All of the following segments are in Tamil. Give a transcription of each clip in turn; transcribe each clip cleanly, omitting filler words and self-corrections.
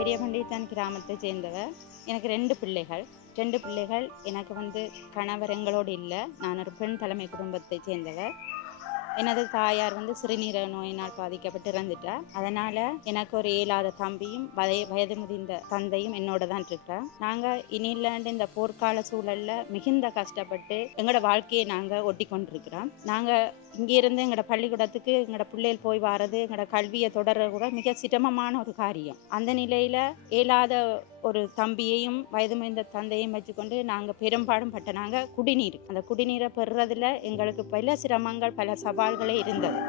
பெரிய பண்டிகைத்தான் கிராமத்தை சேர்ந்தவ. எனக்கு 2 பிள்ளைகள். 2 பிள்ளைகள். எனக்கு கணவர் எங்களோடு இல்லை. நான் ஒரு பெண் தலைமை குடும்பத்தை சேர்ந்தவ. எனது தாயார் சிறுநீரக நோயினால் பாதிக்கப்பட்டு இறந்துட்டா. அதனால எனக்கு ஒரு இயலாத தம்பியும் வயது முதிர்ந்த தந்தையும் என்னோட தான் இருக்கிறேன். நாங்க இனிலாண்டு இந்த போர்க்கால சூழல்ல மிகுந்த கஷ்டப்பட்டு எங்களோட வாழ்க்கையை நாங்க ஒட்டி கொண்டிருக்கிறோம். நாங்க இங்கிருந்து எங்களோட பள்ளிக்கூடத்துக்கு எங்களோட பிள்ளைகள் போய் வாரது, எங்களோட கல்வியை தொடர கூட மிக சிரமமான ஒரு காரியம். அந்த நிலையில இயலாத ஒரு தம்பியையும் வயது முதிர்ந்த தந்தையும் வச்சுக்கொண்டு நாங்கள் பெரும்பாடும் பட்ட நாங்கள் குடிநீர், அந்த குடிநீரை பெறுறதுல எங்களுக்கு பல சிரமங்கள், பல சவால்களே இருந்தது.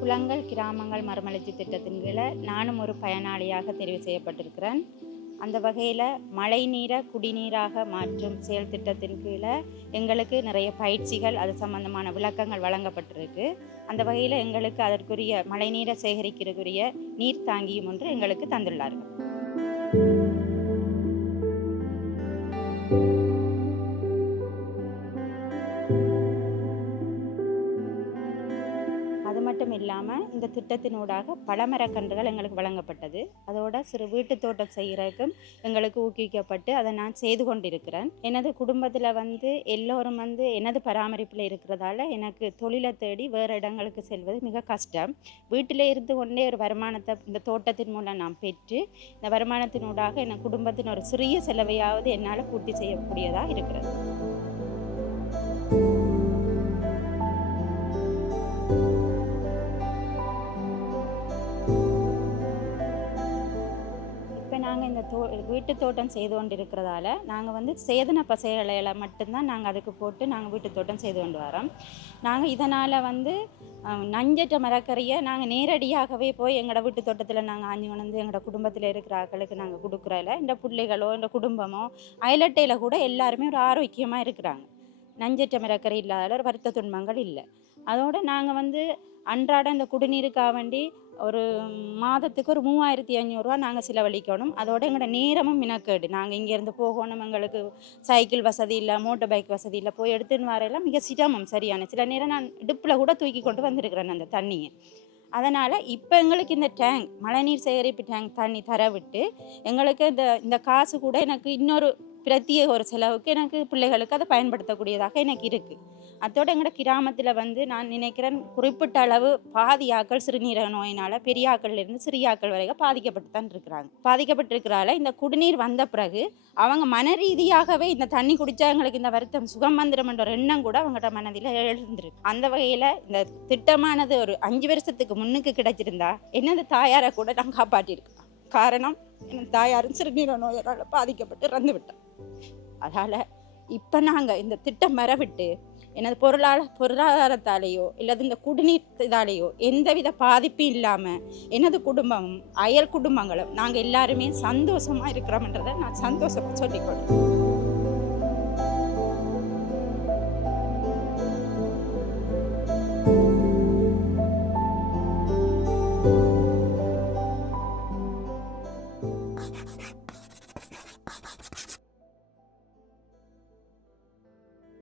குளங்கள் கிராமங்கள் மறுமலர்ச்சி திட்டத்தின் கீழே நானும் ஒரு பயனாளியாக தெரிவு செய்யப்பட்டிருக்கிறேன். அந்த வகையில் மழை நீரை குடிநீராக மாற்றும் செயல் திட்டத்தின் கீழே எங்களுக்கு நிறைய பயிற்சிகள், அது சம்பந்தமான விளக்கங்கள் வழங்கப்பட்டிருக்கு. அந்த வகையில் எங்களுக்கு அதற்குரிய மழை நீரை சேகரிக்கிறதுக்குரிய நீர் தாங்கியும் ஒன்று எங்களுக்கு தந்துள்ளார்கள். அது மட்டும் இல்லாமல் இந்த திட்டத்தினூடாக பழமரக்கன்றுகள் எங்களுக்கு வழங்கப்பட்டது. அதோட சிறு வீட்டு தோட்டம் செய்கிறதுக்கும் எங்களுக்கு ஊக்குவிக்கப்பட்டு அதை நான் செய்து கொண்டிருக்கிறேன். எனது குடும்பத்தில் எல்லோரும் எனது பராமரிப்பில் இருக்கிறதால எனக்கு தொழிலை தேடி வேறு இடங்களுக்கு செல்வது மிக கஷ்டம். வீட்டில் இருந்து கொண்டே ஒரு வருமானத்தை இந்த தோட்டத்தின் மூலம் நான் பெற்று இந்த வருமானத்தினூடாக என் குடும்பத்தின் ஒரு சிறிய செலவையாவது என்னால் பூர்த்தி செய்யக்கூடியதாக இருக்கிறது. நாங்கள் இந்த வீட்டு தோட்டம் செய்து கொண்டு இருக்கிறதால நாங்கள் சேதன பசைகளை மட்டும்தான் நாங்கள் அதுக்கு போட்டு நாங்கள் வீட்டு தோட்டம் செய்து கொண்டு வரோம். நாங்கள் இதனால் நஞ்சற்ற மரக்கறியை நாங்கள் நேரடியாகவே போய் எங்களோட வீட்டு தோட்டத்தில் நாங்கள் ஆஞ்சி கொண்டு எங்களோட குடும்பத்தில் இருக்கிற ஆட்களுக்கு நாங்கள் கொடுக்குறதில்ல. இந்த பிள்ளைகளோ இந்த குடும்பமோ அயலட்டையில் கூட எல்லாருமே ஒரு ஆரோக்கியமாக இருக்கிறாங்க. நஞ்சற்ற மரக்கறி இல்லாத ஒரு வருத்த துன்பங்கள் இல்லை. அதோடு நாங்கள் அன்றாட இந்த குடிநீருக்காக வேண்டி ஒரு மாதத்துக்கு ஒரு 3500 நாங்கள் செலவழிக்கணும். அதோட எங்களோட நேரமும் மினக்கேடு. நாங்கள் இங்கேருந்து போகணும், எங்களுக்கு சைக்கிள் வசதி இல்லை, மோட்டர் பைக் வசதி இல்லை, போய் எடுத்துன்னு வரையெல்லாம் மிக சிரமம். சரியான சில நேரம் நான் இடுப்பில் கூட தூக்கி கொண்டு வந்திருக்கிறேன் அந்த தண்ணியை. அதனால் இப்போ எங்களுக்கு இந்த டேங்க், மழைநீர் சேகரிப்பு டேங்க் தண்ணி தர விட்டு எங்களுக்கு இந்த காசு கூட எனக்கு இன்னொரு பிரத்யேக ஒரு செலவுக்கு எனக்கு பிள்ளைகளுக்கு அதை பயன்படுத்தக்கூடியதாக எனக்கு இருக்குது. அதோடு எங்களோட கிராமத்தில் நான் நினைக்கிறேன் குறிப்பிட்ட அளவு பாதியாக்கள் சிறுநீரக நோயினால் பெரியாக்கள்லேருந்து சிறியாக்கள் வரைக்கும் பாதிக்கப்பட்டு தான் இருக்கிறாங்க. பாதிக்கப்பட்டிருக்கிறால இந்த குடிநீர் வந்த பிறகு அவங்க மன ரீதியாகவே இந்த தண்ணி குடித்தா எங்களுக்கு இந்த வருத்தம் சுகம் வந்துடும் என்ற எண்ணம் கூட அவங்களோட மனதில் எழுந்திருக்கு. அந்த வகையில் இந்த திட்டமானது ஒரு 5 வருஷத்துக்கு முன்னுக்கு கிடைச்சிருந்தா எனது தாயாரை கூட நான் காப்பாற்றியிருக்கேன். காரணம் எனது தாயாரும் சிறுநீரக நோயால் பாதிக்கப்பட்டு இறந்து விட்டேன். அதால் இப்போ நாங்கள் இந்த திட்டம் மறவிட்டு எனது பொருளாதாரத்தாலேயோ இல்லது இந்த குடிநீர் இதாலேயோ எந்தவித பாதிப்பும் இல்லாமல் எனது குடும்பமும் அயல் குடும்பங்களும் நாங்கள் எல்லாருமே சந்தோஷமாக இருக்கிறோம்ன்றதை நான் சந்தோஷமாக சொல்லிக்கொள்கிறேன்.